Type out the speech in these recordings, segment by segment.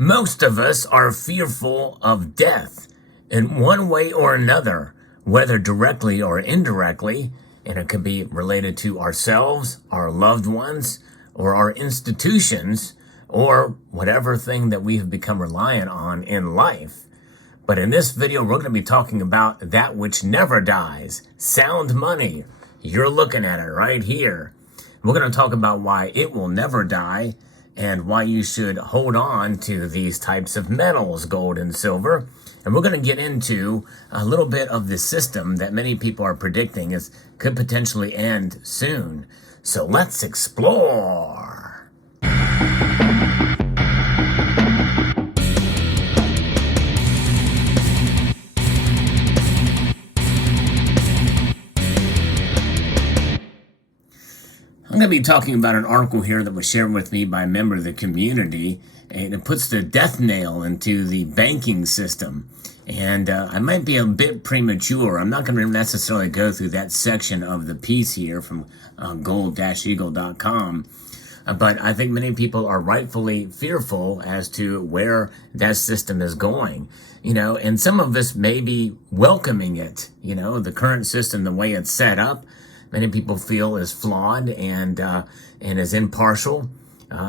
Most of us are fearful of death in one way or another, whether directly or indirectly, and it could be related to ourselves, our loved ones, or our institutions, or whatever thing that we have become reliant on in life. But in this video, we're going to be talking about that which never dies, sound money. You're looking at it right here. We're going to talk about why it will never die and why you should hold on to these types of metals, gold and silver. And we're going to get into a little bit of the system that many people are predicting could potentially end soon. So let's explore. I'm going to be talking about an article here that was shared with me by a member of the community, and it puts the death nail into the banking system. And I might be a bit premature. I'm not going to necessarily go through that section of the piece here from gold-eagle.com. But I think many people are rightfully fearful as to where that system is going. And some of us may be welcoming it, the current system, the way it's set up. Many people feel is flawed and is impartial,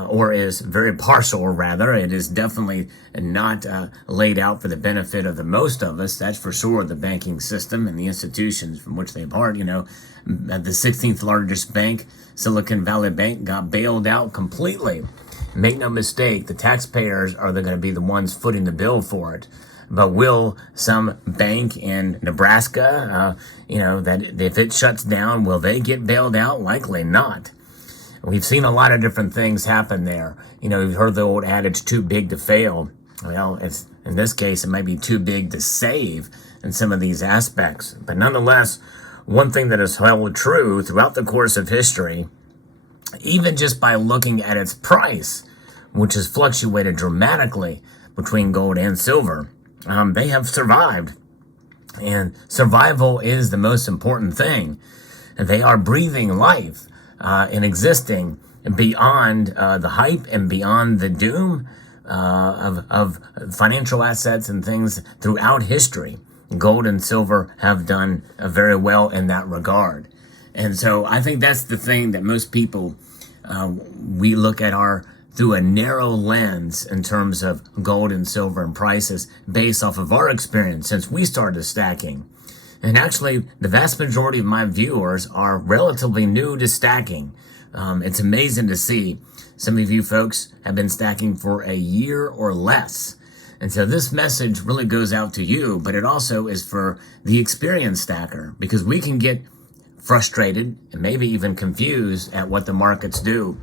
or is very partial, rather. It is definitely not laid out for the benefit of the most of us. That's for sure. The banking system and the institutions from which they part. The 16th largest bank, Silicon Valley Bank, got bailed out completely. Make no mistake, the taxpayers are going to be the ones footing the bill for it. But will some bank in Nebraska, that if it shuts down, will they get bailed out? Likely not. We've seen a lot of different things happen there. You've heard the old adage, too big to fail. Well, in this case, it might be too big to save in some of these aspects. But nonetheless, one thing that is held true throughout the course of history, even just by looking at its price, which has fluctuated dramatically between gold and silver, they have survived, and survival is the most important thing. They are breathing life and existing beyond the hype and beyond the doom of financial assets and things throughout history. Gold and silver have done very well in that regard. And so I think that's the thing that most people, we look at through a narrow lens in terms of gold and silver and prices based off of our experience since we started stacking. And actually, the vast majority of my viewers are relatively new to stacking. It's amazing to see. Some of you folks have been stacking for a year or less. And so this message really goes out to you, but it also is for the experienced stacker, because we can get frustrated and maybe even confused at what the markets do.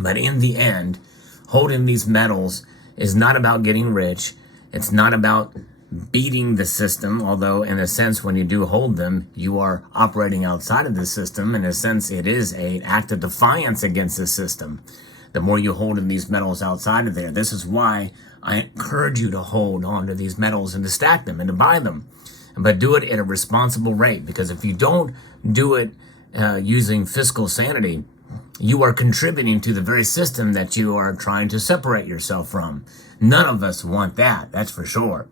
But in the end, holding these metals is not about getting rich. It's not about beating the system, although in a sense, when you do hold them, you are operating outside of the system. In a sense, it is an act of defiance against the system. The more you hold in these metals outside of there, this is why I encourage you to hold on to these metals and to stack them and to buy them. But do it at a responsible rate, because if you don't do it using fiscal sanity, you are contributing to the very system that you are trying to separate yourself from. None of us want that, that's for sure.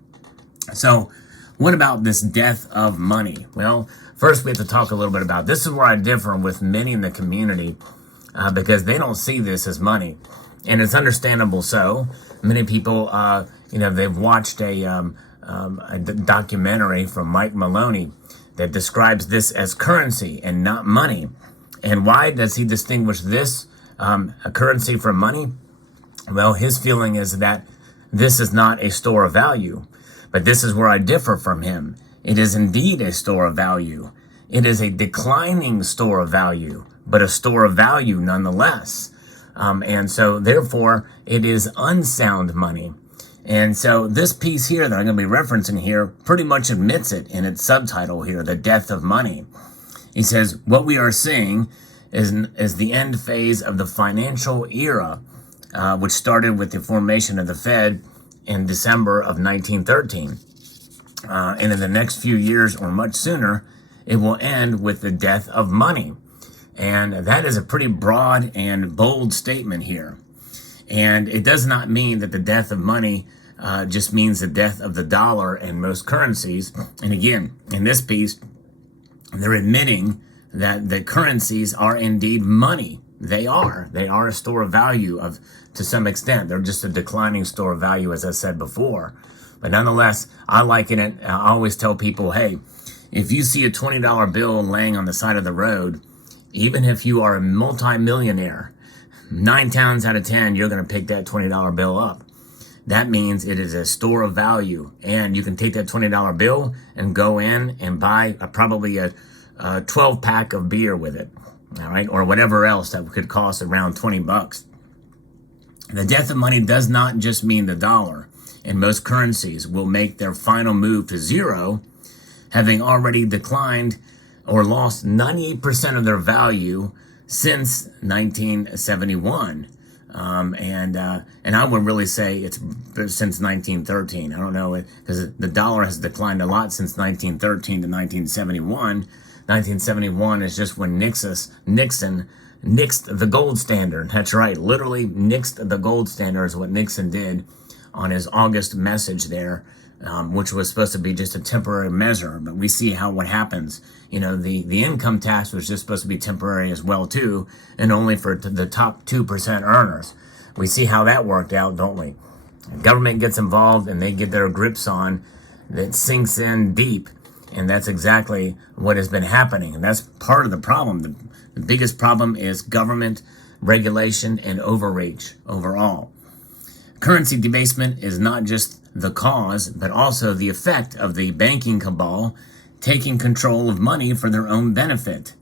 So what about this death of money? Well, first we have to talk a little bit about, this is where I differ with many in the community, because they don't see this as money. And it's understandable so. Many people, they've watched a documentary from Mike Maloney that describes this as currency and not money. And why does he distinguish this a currency from money? Well, his feeling is that this is not a store of value. But this is where I differ from him. It is indeed a store of value. It is a declining store of value, but a store of value nonetheless. And so, therefore, it is unsound money. And so this piece here that I'm going to be referencing here pretty much admits it in its subtitle here, The Death of Money. He says, what we are seeing is the end phase of the financial era, which started with the formation of the Fed in December of 1913. And in the next few years or much sooner, it will end with the death of money. And that is a pretty broad and bold statement here. And it does not mean that the death of money just means the death of the dollar and most currencies. And again, in this piece, they're admitting that the currencies are indeed money. They are a store of value to some extent. They're just a declining store of value, as I said before. But nonetheless, I liken it. I always tell people, hey, if you see a $20 bill laying on the side of the road, even if you are a multimillionaire, 9 times out of 10, you're going to pick that $20 bill up. That means it is a store of value, and you can take that $20 bill and go in and buy probably a 12-pack of beer with it, all right, or whatever else that could cost around $20. The death of money does not just mean the dollar, and most currencies will make their final move to zero, having already declined or lost 98% of their value since 1971. And I would really say it's since 1913. I don't know, because the dollar has declined a lot since 1913 to 1971. 1971 is just when Nixon nixed the gold standard. That's right, literally nixed the gold standard is what Nixon did on his August message there, which was supposed to be just a temporary measure. But we see what happens. You know, the income tax was just supposed to be temporary as well too, and only for the top 2% earners. We see how that worked out, don't we? The government gets involved and they get their grips on, that sinks in deep, and that's exactly what has been happening. And that's part of the problem. The biggest problem is government regulation and overreach overall. Currency debasement is not just the cause, but also the effect of the banking cabal taking control of money for their own benefit.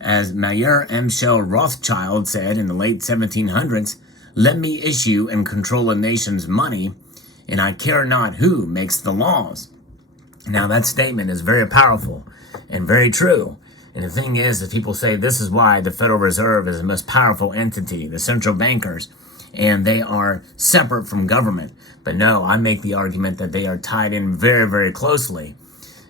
As Mayer Amschel Rothschild said in the late 1700s, "Let me issue and control a nation's money, and I care not who makes the laws." Now that statement is very powerful and very true. And the thing is people say this is why the Federal Reserve is the most powerful entity, the central bankers, and they are separate from government. But no, I make the argument that they are tied in very, very closely.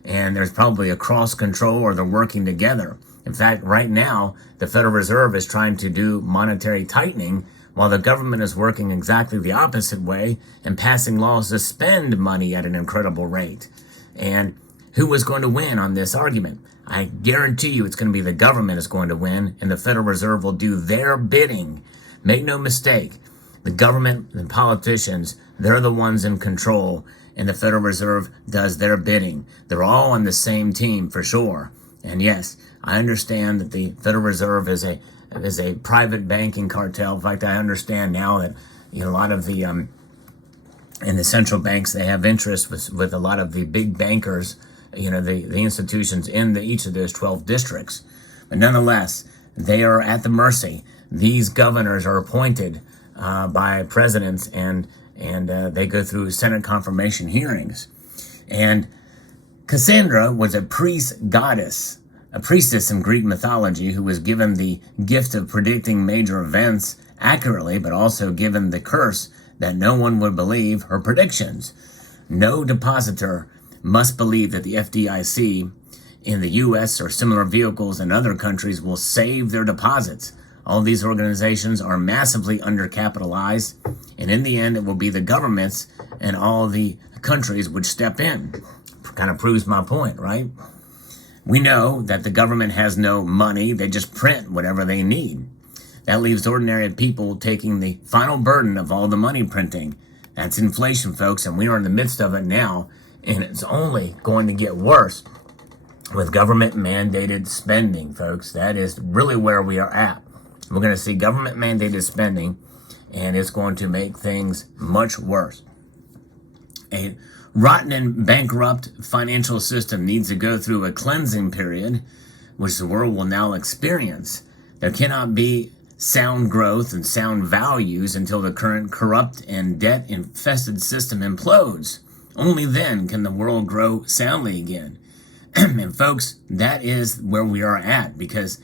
And there's probably a cross control, or they're working together. In fact, right now, the Federal Reserve is trying to do monetary tightening while the government is working exactly the opposite way and passing laws to spend money at an incredible rate. And who is going to win on this argument? I guarantee you it's going to be the government is going to win, and the Federal Reserve will do their bidding. Make no mistake, the government and politicians, they're the ones in control, and the Federal Reserve does their bidding. They're all on the same team for sure. And yes, I understand that the Federal Reserve is a private banking cartel. In fact, I understand now that a lot of the in the central banks, they have interest with a lot of the big bankers, the institutions in each of those 12 districts. But nonetheless, they are at the mercy. These governors are appointed by presidents, and they go through Senate confirmation hearings. And Cassandra was a priestess in Greek mythology who was given the gift of predicting major events accurately, but also given the curse that no one would believe her predictions. No depositor must believe that the FDIC in the U.S. or similar vehicles in other countries will save their deposits. All these organizations are massively undercapitalized, and in the end, it will be the governments and all the countries which step in. Kind of proves my point, right? We know that the government has no money. They just print whatever they need. That leaves ordinary people taking the final burden of all the money printing. That's inflation, folks, and we are in the midst of it now, and it's only going to get worse with government-mandated spending, folks. That is really where we are at. We're going to see government-mandated spending, and it's going to make things much worse. A rotten and bankrupt financial system needs to go through a cleansing period, which the world will now experience. There cannot be sound growth and sound values until the current corrupt and debt-infested system implodes. Only then can the world grow soundly again. And folks, that is where we are at, because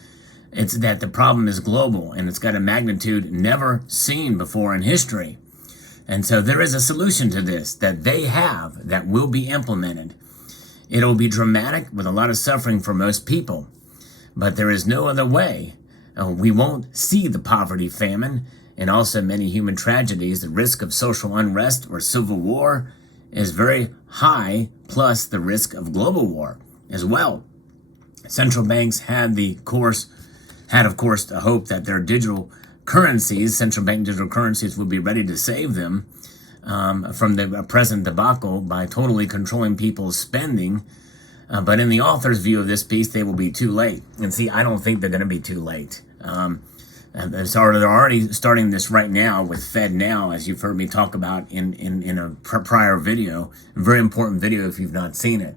it's that the problem is global, and it's got a magnitude never seen before in history. And so there is a solution to this that they have that will be implemented. It'll be dramatic with a lot of suffering for most people, but there is no other way. We won't see the poverty famine, and also many human tragedies, the risk of social unrest or civil war is very high, plus the risk of global war as well. Central banks had, of course, the hope that their digital currencies, central bank digital currencies, would be ready to save them from the present debacle by totally controlling people's spending. But in the author's view of this piece, they will be too late. And see, I don't think they're going to be too late. They're already starting this right now with Fed Now, as you've heard me talk about in a prior video, a very important video if you've not seen it.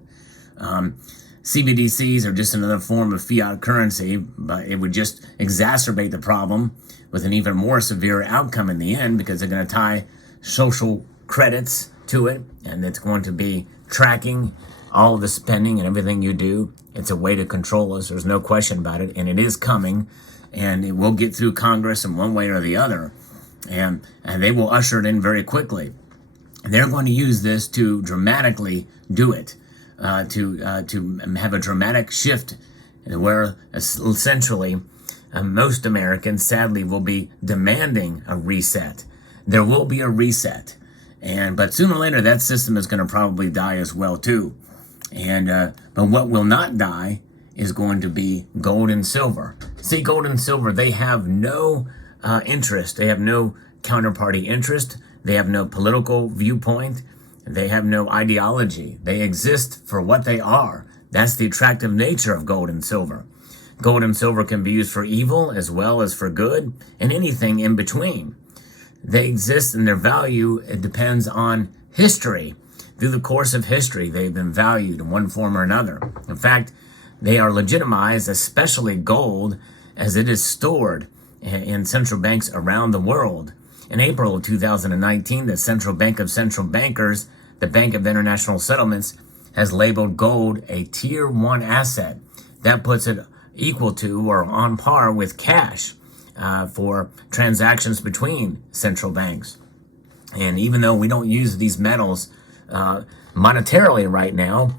CBDCs are just another form of fiat currency, but it would just exacerbate the problem with an even more severe outcome in the end, because they're going to tie social credits to it, and it's going to be tracking all of the spending and everything you do. It's a way to control us. There's no question about it, and it is coming, and it will get through Congress in one way or the other, and they will usher it in very quickly. They're going to use this to dramatically do it, to have a dramatic shift where essentially most Americans, sadly, will be demanding a reset. There will be a reset, but sooner or later that system is going to probably die as well too. But what will not die is going to be gold and silver. See, gold and silver, they have no interest. They have no counterparty interest. They have no political viewpoint. They have no ideology. They exist for what they are. That's the attractive nature of gold and silver. Gold and silver can be used for evil as well as for good, and anything in between. They exist, and their value, it depends on history. Through the course of history, they've been valued in one form or another. In fact, they are legitimized, especially gold, as it is stored in central banks around the world. In April of 2019, the Central Bank of Central Bankers, the Bank of International Settlements, has labeled gold a Tier 1 asset. That puts it equal to or on par with cash for transactions between central banks. And even though we don't use these metals monetarily right now,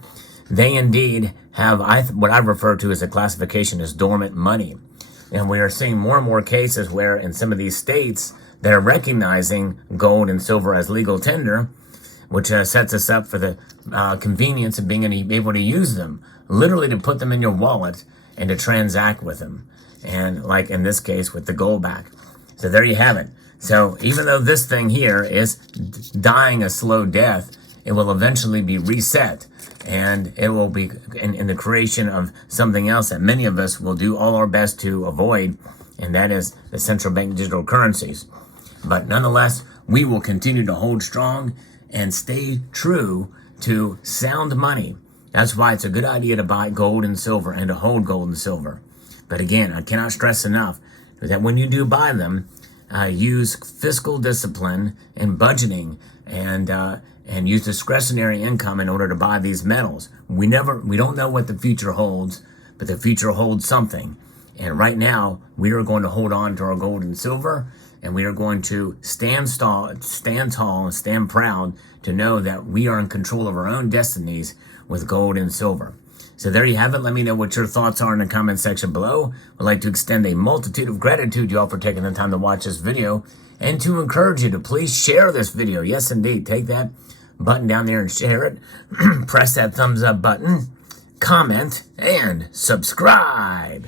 they indeed have what I refer to as a classification as dormant money. And we are seeing more and more cases where in some of these states that are recognizing gold and silver as legal tender, which sets us up for the convenience of being able to use them, literally to put them in your wallet and to transact with them. And like in this case with the gold back. So there you have it. So even though this thing here is dying a slow death, it will eventually be reset, and it will be in the creation of something else that many of us will do all our best to avoid, and that is the central bank digital currencies. But nonetheless, we will continue to hold strong and stay true to sound money. That's why it's a good idea to buy gold and silver and to hold gold and silver. But again, I cannot stress enough that when you do buy them, use fiscal discipline and budgeting and use discretionary income in order to buy these metals. We don't know what the future holds, but the future holds something. And right now, we are going to hold on to our gold and silver, and we are going to stand tall, and stand proud to know that we are in control of our own destinies with gold and silver. So there you have it. Let me know what your thoughts are in the comment section below. I'd like to extend a multitude of gratitude to you all for taking the time to watch this video, and to encourage you to please share this video. Yes, indeed. Take that button down there and share it. Press that thumbs up button, comment, and subscribe.